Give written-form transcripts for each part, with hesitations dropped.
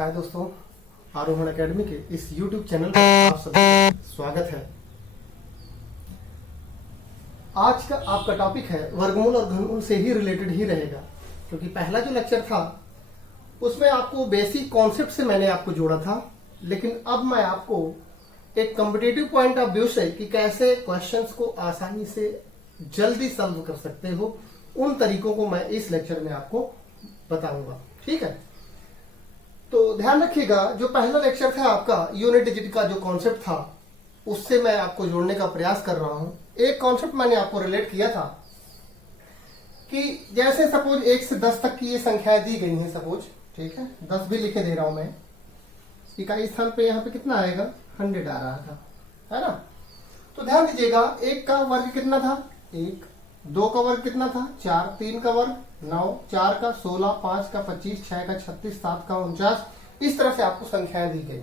हाय दोस्तों, आरोहण एकेडमी के इस YouTube चैनल पर आप सभी का स्वागत है। आज का आपका टॉपिक है वर्गमूल और घनमूल से ही रिलेटेड ही रहेगा, क्योंकि पहला जो लेक्चर था उसमें आपको बेसिक कॉन्सेप्ट से मैंने आपको जोड़ा था, लेकिन अब मैं आपको एक कॉम्पिटिटिव पॉइंट ऑफ व्यू से कि कैसे क्वेश्चंस को आसानी से जल्दी सॉल्व कर सकते हो, उन तरीकों को मैं इस लेक्चर में आपको बताऊंगा। ठीक है, तो ध्यान रखिएगा, जो पहला लेक्चर था आपका यूनिट डिजिट का जो कॉन्सेप्ट था उससे मैं आपको जोड़ने का प्रयास कर रहा हूं। एक कॉन्सेप्ट मैंने आपको रिलेट किया था कि जैसे सपोज 1 से 10 तक की ये संख्याएं दी गई हैं, सपोज, ठीक है, 10 भी लिखे दे रहा हूं मैं। इकाई स्थान पे यहाँ पे कितना आएगा, 100 आ रहा था, है ना। तो ध्यान दीजिएगा, 1 का वर्ग कितना था, 1, 2 का वर्ग कितना था, 4, 3 का वर्ग 9, 4 का 16, 5 का 25, 6 का 36, 7 का 49, इस तरह से आपको संख्याएं दी गई।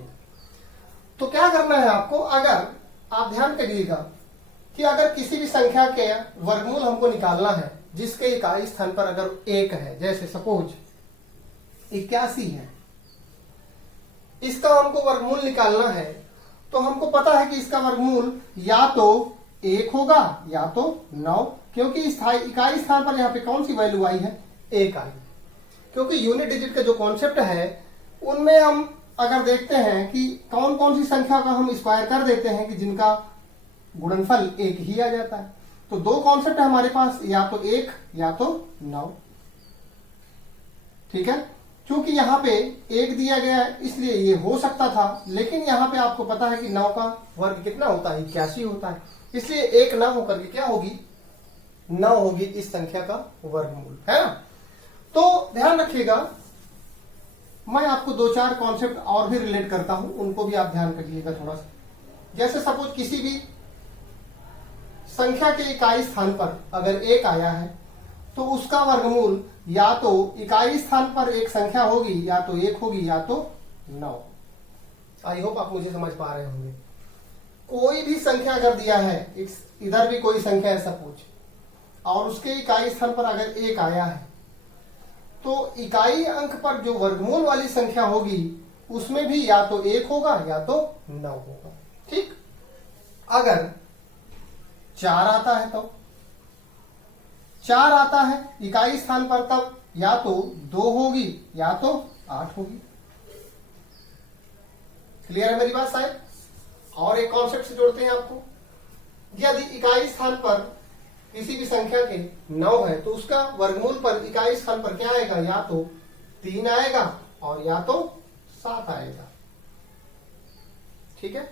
तो क्या करना है आपको, अगर आप ध्यान करिएगा कि अगर किसी भी संख्या के वर्गमूल हमको निकालना है जिसके इकाई स्थान पर अगर 1 है, जैसे सपोज 81 है, इसका हमको वर्गमूल निकालना है, तो हमको पता है कि इसका वर्गमूल या तो 1 होगा या तो 9, क्योंकि इकाई स्थान पर यहाँ पे कौन सी वैल्यू आई है, 1 आई। क्योंकि यूनिट डिजिट का जो कॉन्सेप्ट है उनमें हम अगर देखते हैं कि कौन कौन सी संख्या का हम स्क्वायर कर देते हैं कि जिनका गुणनफल 1 ही आ जाता है। तो दो कॉन्सेप्ट है हमारे पास, या तो 1 या तो 9। ठीक है, क्योंकि यहाँ पे 1 दिया गया है इसलिए ये हो सकता था, लेकिन यहाँ पे आपको पता है कि 9 का वर्ग कितना होता है, 81 होता है, इसलिए 1 ना होकर के क्या होगी, 9 होगी इस संख्या का वर्गमूल, है ना। तो ध्यान रखिएगा, मैं आपको 2-4 कॉन्सेप्ट और भी रिलेट करता हूं, उनको भी आप ध्यान रखिएगा थोड़ा सा। जैसे सपोज किसी भी संख्या के इकाई स्थान पर अगर 1 आया है तो उसका वर्गमूल या तो इकाई स्थान पर एक संख्या होगी, या तो 1 होगी या तो 9। आई होप आप मुझे समझ पा रहे होंगे। कोई भी संख्या अगर दिया है, इधर भी कोई संख्या है सपोज, और उसके इकाई स्थान पर अगर 1 आया है, तो इकाई अंक पर जो वर्गमूल वाली संख्या होगी उसमें भी या तो 1 होगा या तो 9 होगा। ठीक, अगर 4 आता है तो 4 आता है इकाई स्थान पर, तब या तो 2 होगी या तो 8 होगी। क्लियर है मेरी बात शायद। और एक कॉन्सेप्ट से जोड़ते हैं आपको, यदि इकाई स्थान पर किसी भी संख्या के 9 है तो उसका वर्गमूल पर इकाई स्थान पर क्या आएगा, या तो 3 आएगा और या तो 7 आएगा। ठीक है,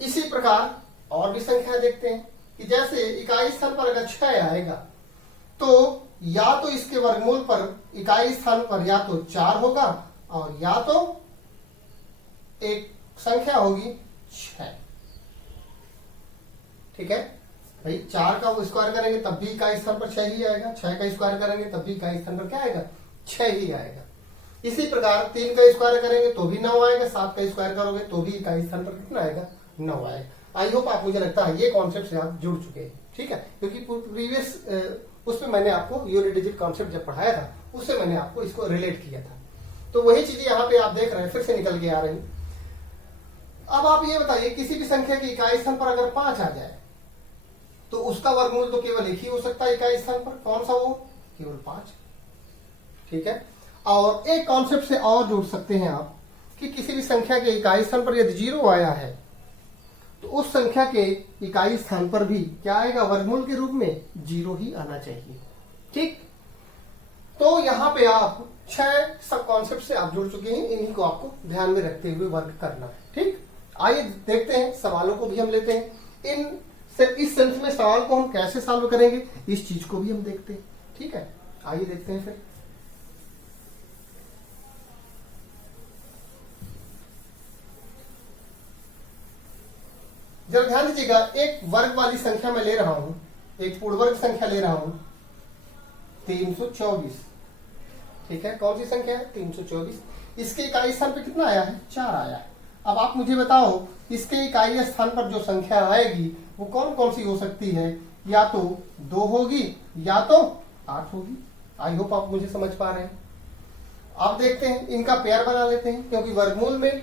इसी प्रकार और भी संख्या देखते हैं कि जैसे इकाई स्थान पर अगर 6 आएगा तो या तो इसके वर्गमूल पर इकाई स्थान पर या तो 4 होगा और या तो एक संख्या होगी 6। ठीक है भाई, 4 का स्क्वायर करेंगे तब भी इकाई स्थान पर 6 ही आएगा, 6 का स्क्वायर करेंगे तब भी इकाई स्थान पर क्या आएगा, 6 ही आएगा। इसी प्रकार 3 का स्क्वायर करेंगे तो भी 9 आएगा, 7 का स्क्वायर करोगे तो भी इकाई स्थान पर कितना आएगा, 9 आएगा। आई होप आप, मुझे लगता है ये कॉन्सेप्ट से आप जुड़ चुके हैं। ठीक है, क्योंकि प्रीवियस उसमें मैंने आपको यूनिट डिजिट कॉन्सेप्ट जब पढ़ाया था उससे मैंने आपको इसको रिलेट किया था, तो वही चीजें यहाँ पे आप देख रहे हैं फिर से निकल के आ रही। अब आप ये बताइए, किसी भी संख्या की इकाई स्थान पर अगर 5 आ जाए तो उसका वर्गमूल तो केवल 1 ही हो सकता है इकाई स्थान पर, कौन सा, वो केवल 5। ठीक है, और एक कॉन्सेप्ट से और जुड़ सकते हैं आप कि किसी भी संख्या के इकाई स्थान पर यदि 0 आया है तो उस संख्या के इकाई स्थान पर भी क्या आएगा, वर्गमूल के रूप में 0 ही आना चाहिए। ठीक, तो यहाँ पे आप 6 सब कॉन्सेप्ट से आप जुड़ चुके हैं, इन्हीं को आपको ध्यान में रखते हुए वर्क करना है। ठीक, आइए देखते हैं, सवालों को भी हम लेते हैं, इस सेंस में सवाल को हम कैसे सॉल्व करेंगे इस चीज को भी हम देखते हैं। ठीक है, आइए देखते हैं फिर। जरा ध्यान दीजिएगा, एक वर्ग वाली संख्या मैं ले रहा हूं, एक पूर्ण वर्ग संख्या ले रहा हूं 324। ठीक है, कौन सी संख्या है, 324। इसके इकाई स्थान पे कितना आया है, 4 आया है। अब आप मुझे बताओ, इसके इकाई स्थान पर जो संख्या आएगी वो कौन कौन सी हो सकती है, या तो 2 होगी या तो 8 होगी। आई होप आप मुझे समझ पा रहे हैं। आप देखते हैं इनका पेयर बना लेते हैं, क्योंकि वर्गमूल में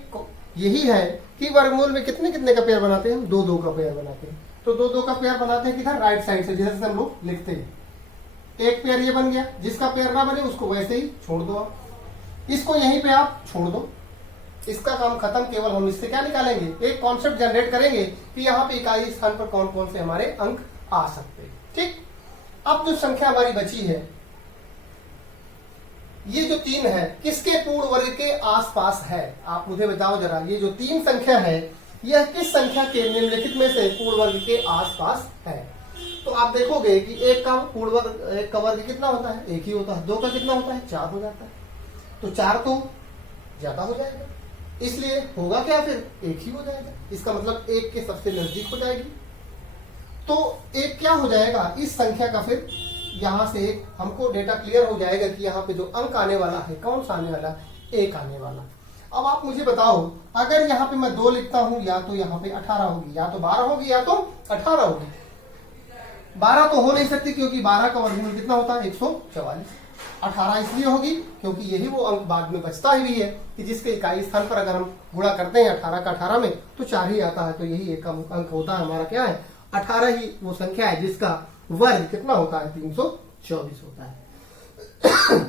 यही है कि वर्गमूल में कितने कितने का पेयर बनाते हैं हम, दो दो का पेयर बनाते हैं। तो दो दो का पेयर बनाते हैं किधर, राइट साइड से, जैसे हम लोग लिखते हैं। एक पेयर ये बन गया, जिसका पेयर ना बने उसको वैसे ही छोड़ दो आप, इसको यहीं पे आप छोड़ दो, इसका काम खत्म। केवल हम इससे क्या निकालेंगे, एक कॉन्सेप्ट जनरेट करेंगे कि यहाँ पे इकाई स्थान पर कौन कौन से हमारे अंक आ सकते हैं। ठीक, अब जो संख्या हमारी बची है, ये जो 3 है किसके पूर्ण वर्ग के आसपास है, आप मुझे बताओ जरा। ये जो 3 संख्या है यह किस संख्या के निम्नलिखित में से पूर्ण वर्ग के आसपास है। तो आप देखोगे कि एक का पूर्ण वर्ग, एक का वर्ग कितना होता है, एक ही होता है। 2 का कितना होता है, 4 हो जाता है। तो 4 तो ज्यादा हो जाएगा, इसलिए होगा क्या, फिर एक ही हो जाएगा। इसका मतलब एक के सबसे नजदीक हो जाएगी। तो एक क्या हो जाएगा, इस संख्या का फिर यहां से एक हमको डेटा क्लियर हो जाएगा कि यहाँ पे जो अंक आने वाला है कौन सा आने वाला, एक आने वाला। अब आप मुझे बताओ, अगर यहाँ पे मैं 2 लिखता हूं, या तो यहाँ पे 18 होगी, या तो 12 होगी, या तो 18 होगी। 12 तो हो नहीं सकती, क्योंकि 12 का वर्गमूल कितना होता है, 144। 18 इसलिए होगी क्योंकि यही वो अंक बाद में बचता ही है कि जिसके इकाई स्थान पर अगर हम गुणा करते हैं 18 का 18 में तो 4 ही आता है। तो यही एक अंक होता है हमारा, क्या है, 18 ही वो संख्या है जिसका वर्ग कितना होता है, 324 होता है।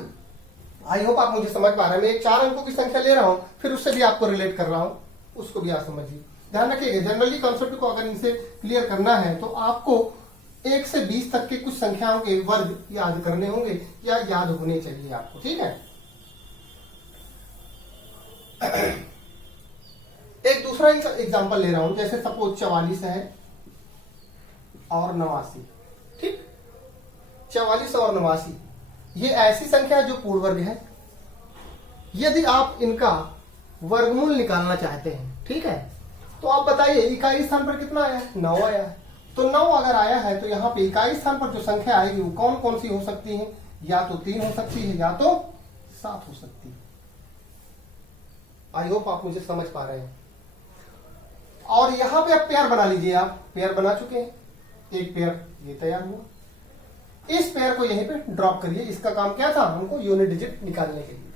आई होप आप मुझे समझ पा रहे हैं। मैं एक 4 अंकों की संख्या ले रहा हूं, फिर उससे भी आपको रिलेट कर रहा हूं, उसको भी आप समझिए। ध्यान रखिएगा, जनरली कॉन्सेप्ट को अगर इनसे क्लियर करना है तो आपको 1 से 20 तक के कुछ संख्याओं के वर्ग याद करने होंगे, या याद होने चाहिए आपको। ठीक है, एक दूसरा एग्जांपल ले रहा हूं, जैसे सपोज 44 है और 89। ठीक, 44 और 89 ये ऐसी संख्या है जो पूर्ण वर्ग है। यदि आप इनका वर्गमूल निकालना चाहते हैं, ठीक है, तो आप बताइए इकाई स्थान पर कितना आया है, 9 आया है। तो 9 अगर आया है तो यहाँ पे इकाई स्थान पर जो संख्या आएगी वो कौन कौन सी हो सकती है, या तो 3 हो सकती है, या तो 7 हो सकती है। आई होप आप मुझे समझ पा रहे हैं। और यहां पे आप पेयर बना लीजिए, आप पेयर बना चुके हैं, एक पेयर ये तैयार हुआ, इस पेयर को यहीं पे ड्रॉप करिए। इसका काम क्या था, हमको यूनिट डिजिट निकालने के लिए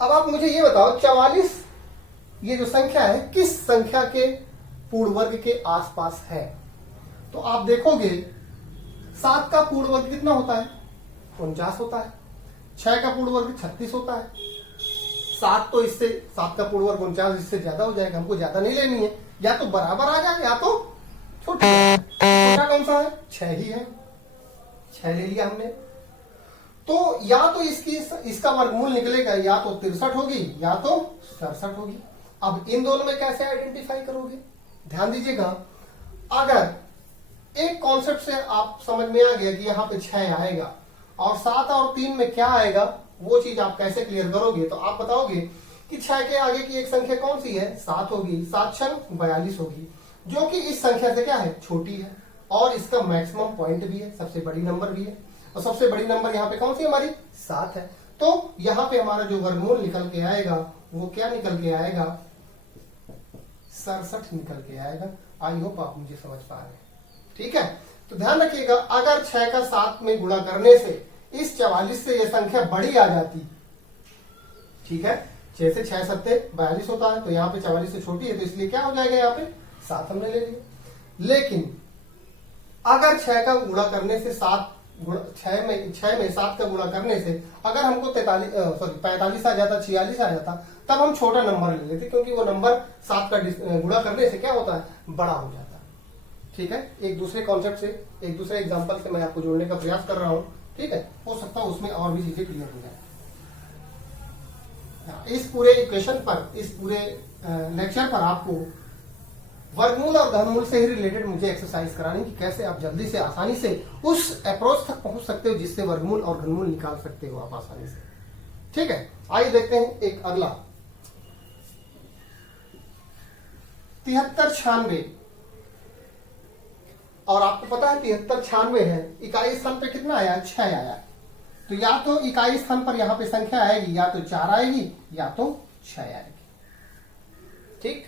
था। अब आप मुझे ये बताओ 44 ये जो संख्या है किस संख्या के पूर्ण वर्ग के आसपास है। तो आप देखोगे 7 का पूर्ण वर्ग कितना होता है, 49 होता है। 6 का पूर्ण वर्ग 36 होता है। 7 तो इससे, 7 का पूर्ण वर्ग 49 इससे ज्यादा हो जाएगा, हमको ज्यादा नहीं लेनी है, या तो बराबर आ जाए या तो छोटा कौन सा है, 6 ही है, 6 ले लिया हमने। तो या तो इसका वर्गमूल निकलेगा, या तो 63 होगी या तो 67 होगी। अब इन दोनों में कैसे आइडेंटिफाई करोगे, ध्यान दीजिएगा। अगर एक कॉन्सेप्ट से आप समझ में आ गया कि यहाँ पे 6 आएगा और 7 और 3 में क्या आएगा, वो चीज आप कैसे क्लियर करोगे, तो आप बताओगे कि 6 के आगे की एक संख्या कौन सी है, 7 होगी। 7 छंग 42 होगी, जो कि इस संख्या से क्या है, छोटी है, और इसका मैक्सिमम पॉइंट भी है, सबसे बड़ी नंबर भी है। और सबसे बड़ी नंबर यहाँ पे कौन सी हमारी, 7 है। तो यहाँ पे हमारा जो वर्गमूल निकल के आएगा वो क्या निकल के आएगा, 67 निकल के आएगा। आई होप आप मुझे समझ पा रहे हैं। ठीक है, तो ध्यान रखिएगा, अगर 6 का 7 में गुणा करने से इस 44 से यह संख्या बड़ी आ जाती, ठीक है, 6 से 6 सत्ते 42 होता है, तो यहाँ पे 44 से छोटी है, तो इसलिए क्या हो जाएगा, यहाँ पे 7 हमने ले लिया। लेकिन अगर 6 का गुणा करने से 6 में 7 का गुणा करने से अगर हमको 45 आ जाता, 46 आ जाता, तब हम छोटा नंबर ले लेते, क्योंकि वो नंबर 7 का गुणा करने से क्या होता है, बड़ा हो जाता है। ठीक है, एक दूसरे कॉन्सेप्ट से, एक दूसरे एग्जांपल से मैं आपको जोड़ने का प्रयास कर रहा हूं। ठीक है, हो सकता है उसमें और भी चीजें क्लियर हो जाए। इस पूरे इक्वेशन पर, इस पूरे लेक्चर पर आपको वर्गमूल और घनमूल से ही रिलेटेड मुझे एक्सरसाइज करानी कि कैसे आप जल्दी से, आसानी से उस अप्रोच तक पहुंच सकते हो जिससे वर्गमूल और घनमूल निकाल सकते हो आप आसानी से। ठीक है, आइए देखते हैं एक अगला 7396। और आपको पता है 7396 है, इकाई स्थान पे कितना आया, 6 आया। तो या तो इकाई स्थान पर यहां पे संख्या आएगी, या तो 4 आएगी या तो 6 आएगी। ठीक,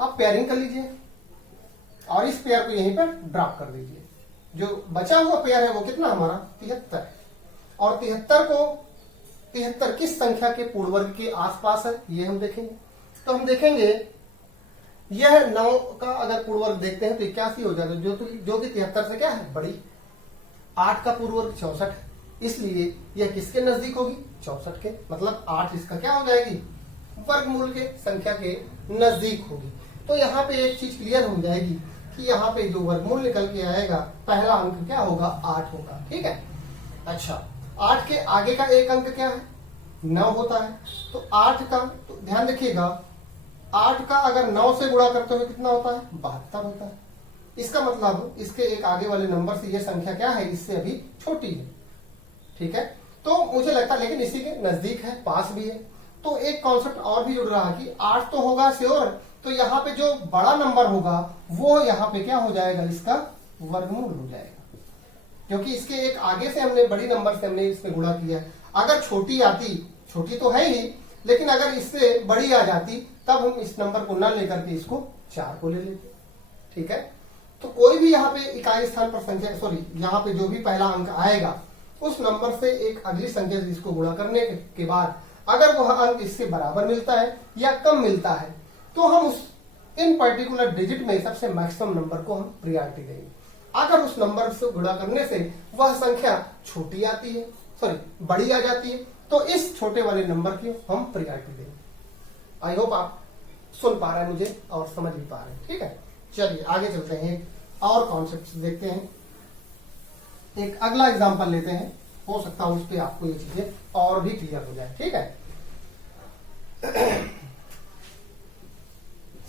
आप पेयरिंग कर लीजिए और इस पेयर को यहीं पर ड्रॉप कर दीजिए। जो बचा हुआ पेयर है वो कितना हमारा 73 है, और 73 को 73 किस संख्या के पूर्ण वर्ग के आसपास है, ये हम देखेंगे। तो हम देखेंगे यह 9 का अगर पूर्ण वर्ग देखते हैं तो 81 हो जाएगा, जो कि 73 से क्या है, बड़ी। 8 का पूर्ण वर्ग 64 है, इसलिए यह किसके नजदीक होगी, 64 के। मतलब 8 इसका क्या हो जाएगी, वर्गमूल के संख्या के नजदीक होगी। तो यहाँ पे एक चीज क्लियर हो जाएगी कि यहाँ पे जो वर्गमूल निकल के आएगा, पहला अंक क्या होगा, 8 होगा। ठीक है। अच्छा, 8 के आगे का एक अंक क्या है, 9 होता है। तो 8 का, तो ध्यान रखिएगा, 8 का अगर 9 से गुणा करते हुए कितना होता है, 72 होता है। इसका मतलब इसके एक आगे वाले नंबर से यह संख्या क्या है, इससे अभी छोटी है। ठीक है। तो मुझे लगता है, लेकिन इसी के नजदीक है, पास भी है। तो एक कॉन्सेप्ट और भी जुड़ रहा है कि 8 तो होगा श्योर, तो यहाँ पे जो बड़ा नंबर होगा वो यहाँ पे क्या हो जाएगा, इसका वर्गमूल हो जाएगा, क्योंकि इसके एक आगे से हमने बड़ी नंबर से हमने इसमें गुणा किया। अगर छोटी आती, छोटी तो है ही, लेकिन अगर इससे बड़ी आ जाती तब हम इस नंबर को न लेकर के इसको 4 को ले लेते। ठीक है। तो कोई भी यहाँ पे इकाई स्थान पर संख्या, सॉरी, यहाँ पे जो भी पहला अंक आएगा उस नंबर से एक अगली संख्या से इसको गुणा करने के बाद अगर वह अंक इससे बराबर मिलता है या कम मिलता है तो हम उस इन पर्टिकुलर डिजिट में सबसे मैक्सिमम नंबर को हम प्रियॉरिटी देंगे। अगर उस नंबर से गुणा करने से वह संख्या छोटी आती है, सॉरी बड़ी आ जाती है, तो इस छोटे वाले नंबर की हम प्रियॉरिटी देंगे। आई होप आप सुन पा रहे हैं मुझे और समझ भी पा रहे हैं। ठीक है। चलिए आगे चलते हैं, और कॉन्सेप्ट देखते हैं। एक अगला एग्जांपल लेते हैं, हो सकता है उस पर आपको ये चीजें और भी क्लियर हो जाए। ठीक है।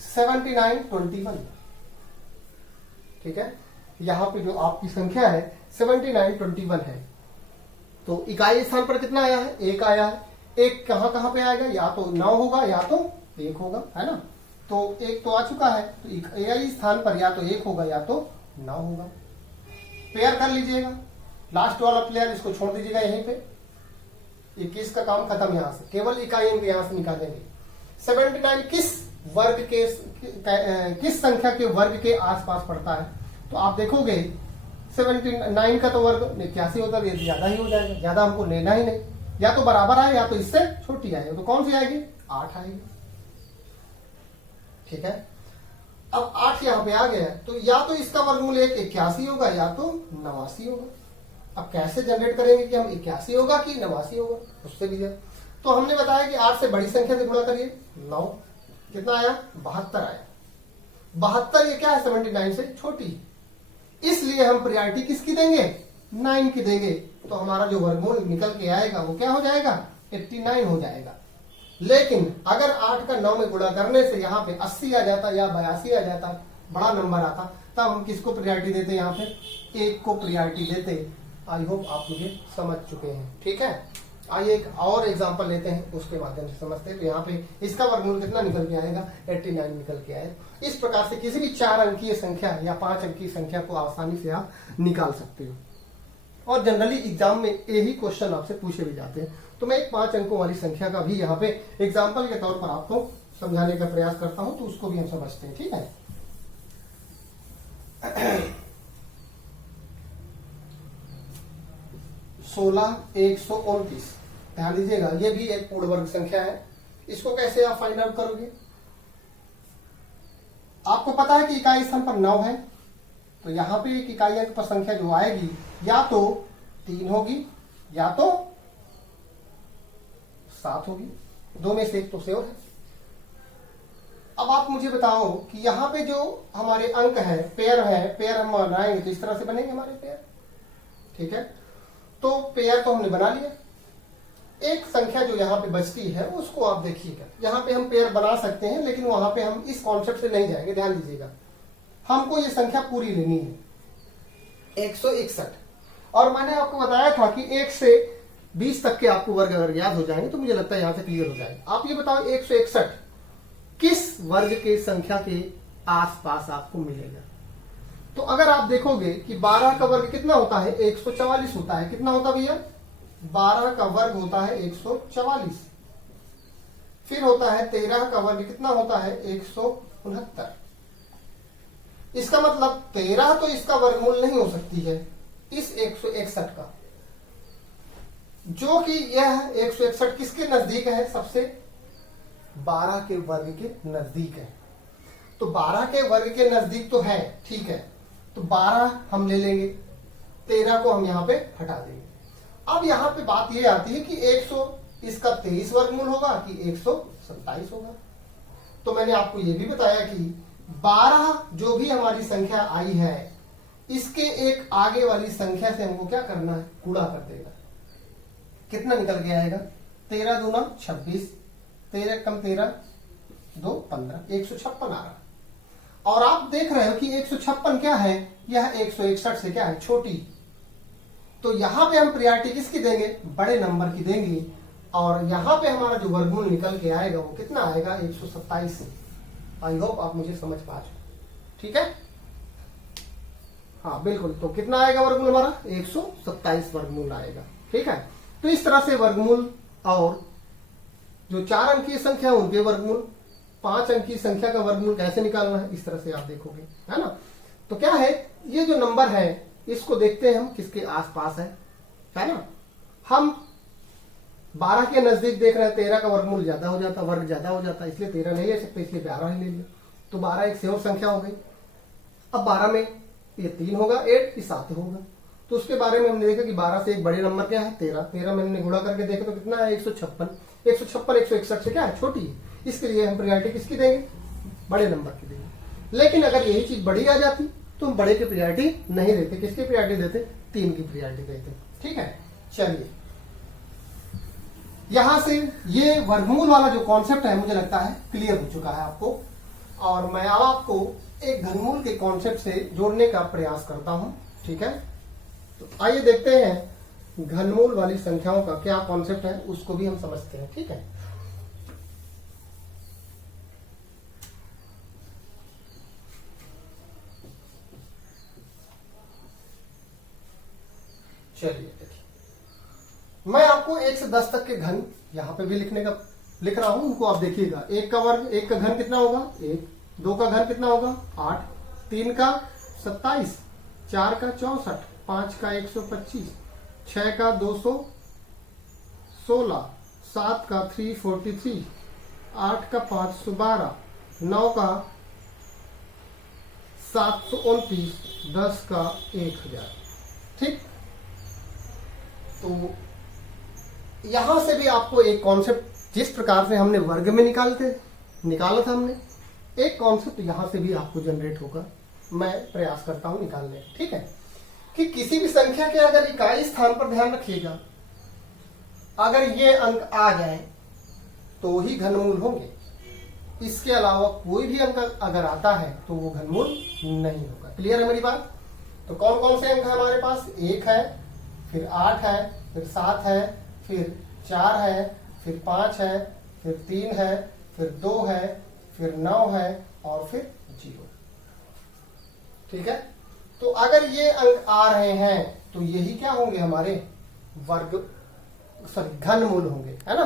7921, ठीक है। यहां पे जो आपकी संख्या है 7921 है। तो इकाई स्थान पर कितना आया है, 1 आया है। 1 कहां कहां पे आएगा, या तो 9 होगा या तो 1 होगा, है ना। तो 1 तो आ चुका है, तो इकाई स्थान पर या तो 1 होगा या तो 9 होगा। पेयर कर लीजिएगा, लास्ट वाला प्लेयर इसको छोड़ दीजिएगा यहीं पे। 21 का काम खत्म, यहां से केवल इकाई अंक यहां से निकालेंगे। 79 किस वर्ग के, किस संख्या के वर्ग के आसपास पड़ता है, तो आप देखोगे 79 का तो वर्ग 81 होता है, ये ज्यादा ही हो जाएगा, ज्यादा हमको लेना ही नहीं। या तो बराबर आए या तो इससे छोटी आए, तो कौन सी आएगी, 8 आएगी। ठीक है। अब 8 यहां पे आ गया, तो या तो इसका वर्गमूल 81 होगा या तो 89 होगा। अब कैसे जनरेट करेंगे कि हम 81 होगा कि 89 होगा, उससे भी है। तो हमने बताया कि 8 से बड़ी संख्या से गुणा करिए, 9 कितना आया, 72 आया। 72 ये क्या है, 79 से छोटी, इसलिए हम प्रायोरिटी किसकी देंगे, 9 की देंगे। तो हमारा जो वर्गमूल निकल के आएगा वो क्या हो जाएगा, 89 हो जाएगा। लेकिन अगर 8 का 9 में गुणा करने से यहाँ पे 80 आ जाता या 82 आ जाता, बड़ा नंबर आता, तब हम किसको प्रायोरिटी देते, यहाँ पे 1 को प्रायोरिटी देते। आई होप आप मुझे समझ चुके हैं। ठीक है। आइए एक और एग्जांपल लेते हैं, उसके माध्यम से समझते हैं। तो यहाँ पे इसका वर्गमूल कितना निकल के आएगा, 89 निकल के आएगा। इस प्रकार से किसी भी 4 अंकीय संख्या या 5 अंकीय संख्या को आसानी से आप निकाल सकते हो, और जनरली एग्जाम में यही क्वेश्चन आपसे पूछे भी जाते हैं। तो मैं एक 5 अंकों वाली संख्या का भी यहाँ पे एग्जाम्पल के तौर पर आपको समझाने का प्रयास करता हूं, तो उसको भी हम समझते हैं। ठीक है। 16,129, ध्यान दीजिएगा, ये भी एक पूर्ण वर्ग संख्या है। इसको कैसे आप फाइंड आउट करोगे, आपको पता है कि इकाई स्थान पर 9 है, तो यहां पे एक इकाई अंक पर संख्या जो आएगी या तो 3 होगी या तो 7 होगी, दो में से एक तो श्योर है। अब आप मुझे बताओ कि यहाँ पे जो हमारे अंक है, पेयर हम बनाएंगे तो इस तरह से बनेंगे हमारे पेयर। ठीक है। तो पेयर तो हमने बना लिया। एक संख्या जो यहाँ पे बचती है उसको आप देखिएगा, यहाँ पे हम पेयर बना सकते हैं, लेकिन वहां पे हम इस कॉन्सेप्ट से नहीं जाएंगे। ध्यान दीजिएगा, हमको ये संख्या पूरी लेनी है, 161। और मैंने आपको बताया था कि 1 से 20 तक के आपको वर्ग अगर याद हो जाएंगे तो मुझे लगता है यहां से क्लियर हो जाएगा। आप ये बताओ 161 किस वर्ग के संख्या के आसपास आपको मिलेगा। तो अगर आप देखोगे कि 12 का वर्ग कितना होता है, 144 होता है। कितना होता भैया, 12 का वर्ग होता है 144। फिर होता है 13 का वर्ग कितना होता है, 169। इसका मतलब 13 तो इसका वर्गमूल नहीं हो सकती है इस 161 का। जो कि यह 161 किसके नजदीक है, सबसे 12 के वर्ग के नजदीक है। तो 12 के वर्ग के नजदीक तो है, ठीक है, तो 12 हम ले लेंगे, 13 को हम यहां पे हटा देंगे। अब यहां पे बात ये आती है कि 100 इसका 23 वर्गमूल होगा कि 127 होगा। तो मैंने आपको ये भी बताया कि 12 जो भी हमारी संख्या आई है, इसके एक आगे वाली संख्या से हमको क्या करना है, गुणा कर देना। कितना निकल के आएगा, 13 दूना 26, 13 कम 13 2 15, 156 आ रहा। और आप देख रहे हो कि 156 क्या है, यह 161 से क्या है, छोटी। तो यहां पे हम प्रायोरिटी किसकी देंगे, बड़े नंबर की देंगे। और यहां पे हमारा जो वर्गमूल निकल के आएगा वो कितना आएगा, 127। आई होप आप मुझे समझ पा जाओ, ठीक है। हाँ बिल्कुल, तो कितना आएगा वर्गमूल हमारा, 127 वर्गमूल आएगा, ठीक है। तो इस तरह से वर्गमूल और जो 4 अंकीय संख्या उनके वर्गमूल, 5 अंकीय संख्या का वर्गमूल कैसे निकालना है, इस तरह से आप देखोगे, है ना। तो क्या है, ये जो नंबर है इसको देखते हैं हम किसके आसपास है ना। हम 12 के नजदीक देख रहे हैं, 13 का वर्गमूल ज्यादा हो जाता, वर्ग ज्यादा हो जाता, इसलिए 13 नहीं ले सकते, इसलिए 12 ही ले लिया। तो 12 एक सेव संख्या हो गई। अब 12 में ये 3 होगा, 8 ये 7 होगा। तो उसके बारे में हमने देखा कि 12 से एक बड़े नंबर क्या है, 13। 13 में हमने गुणा करके देखा तो कितना है, 156। 156 161 से क्या है, छोटी है। इसके लिए हम प्रायोरिटी किसकी देंगे, बड़े नंबर की देंगे। लेकिन अगर यही चीज बड़ी आ जाती तो हम बड़े की प्रायोरिटी नहीं देते, किसकी प्रायोरिटी देते, 3 की प्रायोरिटी देते, ठीक है। चलिए, यहां से ये वर्गमूल वाला जो कॉन्सेप्ट है मुझे लगता है क्लियर हो चुका है आपको। और मैं अब आपको एक घनमूल के कॉन्सेप्ट से जोड़ने का प्रयास करता हूं, ठीक है। तो आइए देखते हैं घनमूल वाली संख्याओं का क्या कॉन्सेप्ट है, उसको भी हम समझते हैं, ठीक है। चलिए देखिए, मैं आपको 1 से 10 तक के घन यहां पे भी लिख रहा हूं, उनको आप देखिएगा। 1 का वर्ग, 1 का घन कितना होगा 1, 2 का घन कितना होगा 8, 3 का 27, 4 का 64, 5 का 125, 6 का 216, 7 का 343, 8 का 512, 9 का 729, 10 का 1000, ठीक। तो यहां से भी आपको एक कॉन्सेप्ट, जिस प्रकार से हमने वर्ग में निकाला था हमने, एक कॉन्सेप्ट यहां से भी आपको जनरेट होगा। मैं प्रयास करता हूं निकालने का, ठीक है। कि किसी भी संख्या के अगर इकाई स्थान पर ध्यान रखिएगा, अगर ये अंक आ जाए तो ही घनमूल होंगे। इसके अलावा कोई भी अंक अगर आता है तो वो घनमूल नहीं होगा। क्लियर है मेरी बात। तो कौन कौन से अंक है हमारे पास, 1 है, फिर 8 है, फिर 7 है, फिर 4 है, फिर 5 है, फिर 3 है, फिर 2 है, फिर 9 है और फिर 0, ठीक है। तो अगर ये अंक आ रहे हैं तो यही क्या होंगे, हमारे घनमूल होंगे, है ना।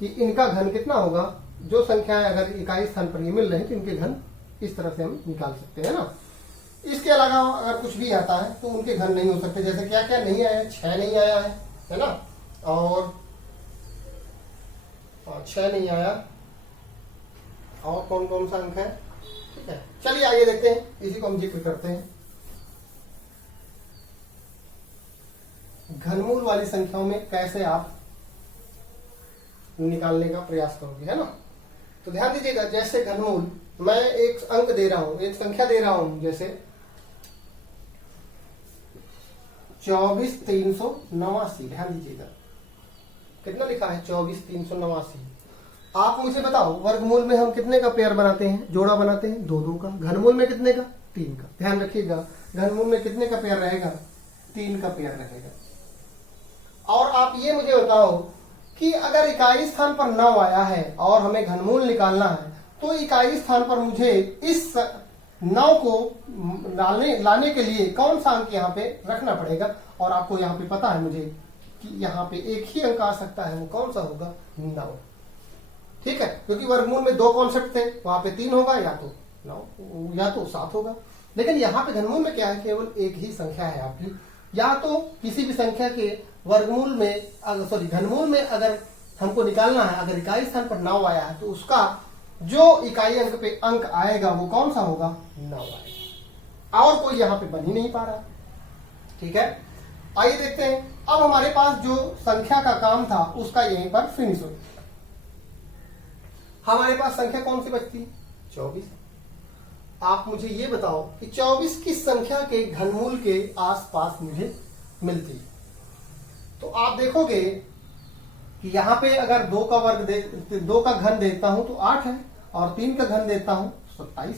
कि इनका घन कितना होगा, जो संख्याएं अगर इकाई स्थान पर ये मिल रहे हैं तो इनके घन इस तरह से हम निकाल सकते हैं ना। इसके अलावा अगर कुछ भी आता है तो उनके घन नहीं हो सकते। जैसे क्या क्या नहीं आया, 6 नहीं आया है ना, और 6 नहीं आया, और कौन कौन सा अंक है, ठीक है। चलिए आगे देखते हैं, इसी को हम जिक्र करते हैं। घनमूल वाली संख्याओं में कैसे आप निकालने का प्रयास करोगे, है ना। तो ध्यान दीजिएगा, जैसे घनमूल मैं एक अंक दे रहा हूं, एक संख्या दे रहा हूं, जैसे 24,389। ध्यान दीजिएगा कितना लिखा है, 24,389। आप मुझे बताओ, वर्गमूल में हम कितने का पेयर बनाते हैं, जोड़ा बनाते हैं, 2 2 का। घनमूल में कितने का, 3 का। ध्यान रखिएगा, घनमूल में कितने का पेयर रहेगा, 3 का पेयर रहेगा। और आप ये मुझे बताओ कि अगर इकाई स्थान पर 9 आया है और हमें घनमूल निकालना है, तो इकाई स्थान पर मुझे इस 9 को लाने के लिए कौन सा अंक यहाँ पे रखना पड़ेगा। और आपको यहाँ पे पता है मुझे कि यहाँ पे एक ही अंक आ सकता है, वो कौन सा होगा, 9, ठीक है। क्योंकि वर्गमूल में 2 कॉन्सेप्ट थे, वहां पे 3 होगा, या तो 9 या तो 7 होगा। लेकिन यहाँ पे घनमूल में क्या है, केवल एक ही संख्या है आपकी। या तो किसी भी संख्या के वर्गमूल में घनमूल में अगर हमको निकालना है, अगर इकाई स्थान पर 9 आया है तो उसका जो इकाई अंक पे अंक आएगा वो कौन सा होगा? 9 आएगा, और कोई यहाँ पे बन ही नहीं पा रहा। ठीक है, आइए देखते हैं। अब हमारे पास जो संख्या का काम था उसका यहीं पर फिनिश हो गया। हमारे पास संख्या कौन सी बचती? 24। आप मुझे ये बताओ कि 24 किस संख्या के घनमूल के आसपास मुझे मिलती है? तो आप देखोगे कि यहाँ पे अगर 2 का घन देखता हूं तो 8 है, और 3 का घन देखता हूं 27।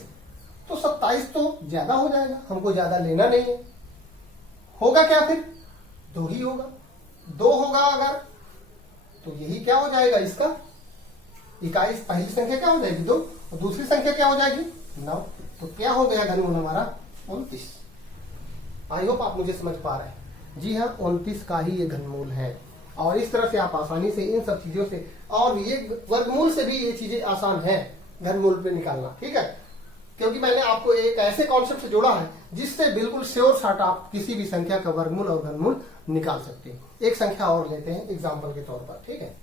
तो 27 तो ज्यादा हो जाएगा, हमको ज्यादा लेना नहीं है। होगा क्या फिर? 2 ही होगा। 2 होगा अगर, तो यही क्या हो जाएगा इसका इकाई। पहली संख्या क्या हो जाएगी? 2, और दूसरी संख्या क्या हो जाएगी? 9। तो क्या हो गया घनमूल हमारा? 29। आई होप आप मुझे समझ पा रहे हैं। जी हाँ, 29 का ही ये घनमूल है। और इस तरह से आप आसानी से इन सब चीजों से, और ये वर्गमूल से भी ये चीजें आसान है घनमूल पे निकालना। ठीक है, क्योंकि मैंने आपको एक ऐसे कॉन्सेप्ट से जोड़ा है जिससे बिल्कुल श्योर शॉट आप किसी भी संख्या का वर्गमूल और घनमूल निकाल सकते हैं। एक संख्या और लेते हैं एग्जाम्पल के तौर पर। ठीक है,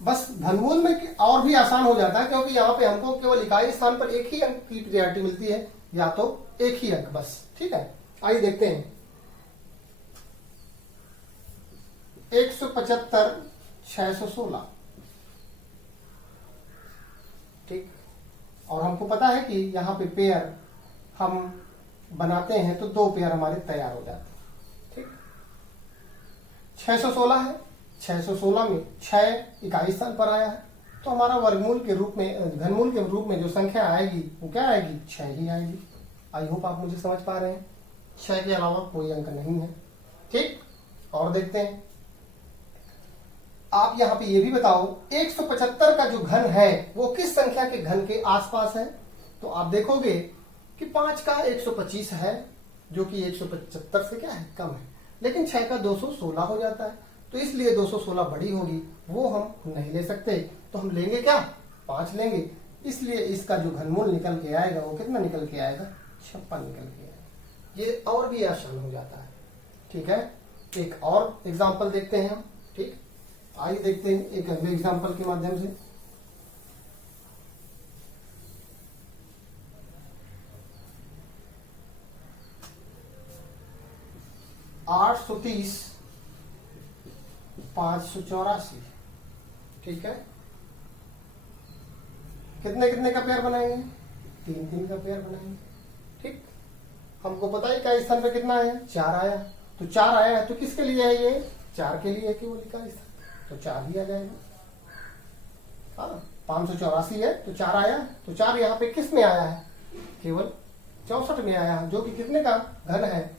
बस घनमूल में और भी आसान हो जाता है, क्योंकि यहाँ पे हमको केवल इकाई स्थान पर एक ही अंक की प्रियोरिटी मिलती है, या तो एक ही अंक बस। ठीक है, आइए देखते हैं। 175 616। ठीक, और हमको पता है कि यहाँ पे पेयर हम बनाते हैं तो 2 पेयर हमारे तैयार हो जाते हैं। ठीक, 616 है, 616 में 6 इकाई स्थान पर आया है, तो हमारा वर्गमूल के रूप में, घनमूल के रूप में जो संख्या आएगी वो क्या आएगी? 6 ही आएगी। आई होप आप मुझे समझ पा रहे हैं। 6 के अलावा कोई अंक नहीं है। ठीक, और देखते हैं। आप यहाँ पे ये भी बताओ 175 का जो घन है वो किस संख्या के घन के आसपास है? तो आप देखोगे कि 5 का 125 है, जो कि 175 से क्या है? कम है, लेकिन 6 का 216 हो जाता है, तो इसलिए 216 बड़ी होगी, वो हम नहीं ले सकते। तो हम लेंगे क्या? 5 लेंगे। इसलिए इसका जो घनमूल निकल के आएगा वो कितना निकल के आएगा? 56 निकल के आएगा। ये और भी आसान हो जाता है। ठीक है, एक और एग्जाम्पल देखते हैं हम। ठीक, आइए देखते हैं एक अगले एग्जाम्पल के माध्यम से। आठ 584। ठीक है, कितने कितने का पेयर बनाएंगे? 3 का पेयर बनाएंगे। ठीक, हमको पता है इकाई स्थान पे कितना आया? 4 आया। तो 4 आया है तो किसके लिए है? ये 4 के लिए है केवल इकाई स्थान, तो 4 ही आ जाएगा। हाँ, 584 है तो 4 आया, तो 4 यहाँ पे किस में आया है? केवल 64 में आया है, जो कि कितने का घन है?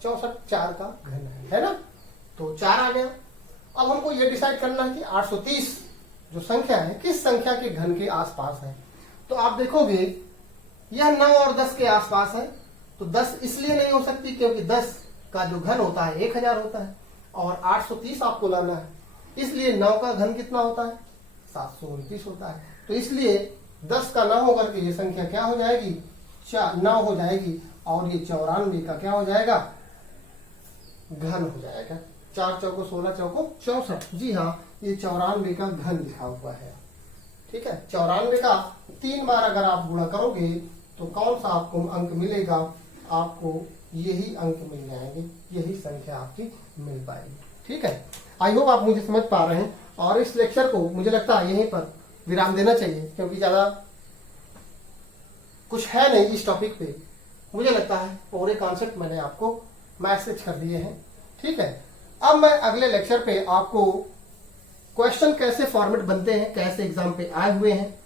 64, 4 का घन है ना? तो 4 आ गया। अब हमको ये डिसाइड करना है कि 830 जो संख्या है किस संख्या के घन के आसपास है। तो आप देखोगे यह 9 और 10 के आसपास है। तो 10 इसलिए नहीं हो सकती क्योंकि 10 का जो घन होता है 1000 होता है, और 830 आपको लाना है, इसलिए 9 का घन कितना होता है? 729 होता है। तो इसलिए 10 का 9 होकर के ये संख्या क्या हो जाएगी? 9 हो जाएगी, और ये 94 का क्या हो जाएगा? घन हो जाएगा। 4 चौको 16 चौको 64। जी हाँ, ये 94 का घन लिखा हुआ है। ठीक है, 94 का 3 बार अगर आप गुणा करोगे तो कौन सा आपको अंक मिलेगा? आपको यही अंक मिल जाएंगे, यही संख्या आपकी मिल पाएगी। ठीक है, आई होप आप मुझे समझ पा रहे हैं। और इस लेक्चर को मुझे लगता है यहीं पर विराम देना चाहिए, क्योंकि ज्यादा कुछ है नहीं इस टॉपिक पे। मुझे लगता है पूरे कॉन्सेप्ट मैंने आपको मैसेज कर दिए हैं। ठीक है, अब मैं अगले लेक्चर पे आपको क्वेश्चन कैसे फॉर्मेट बनते हैं, कैसे एग्जाम पे आए हुए हैं,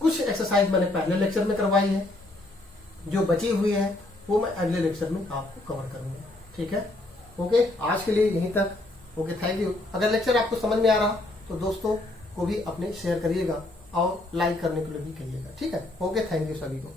कुछ एक्सरसाइज मैंने पहले लेक्चर में करवाई है, जो बची हुई है वो मैं अगले लेक्चर में आपको कवर करूंगा। ठीक है, ओके, आज के लिए यहीं तक। Okay, thank you. अगर लेक्चर आपको समझ में आ रहा तो दोस्तों को भी अपने शेयर करिएगा और लाइक करने के लिए भी कहिएगा। ठीक है, ओके, थैंक यू सभी को।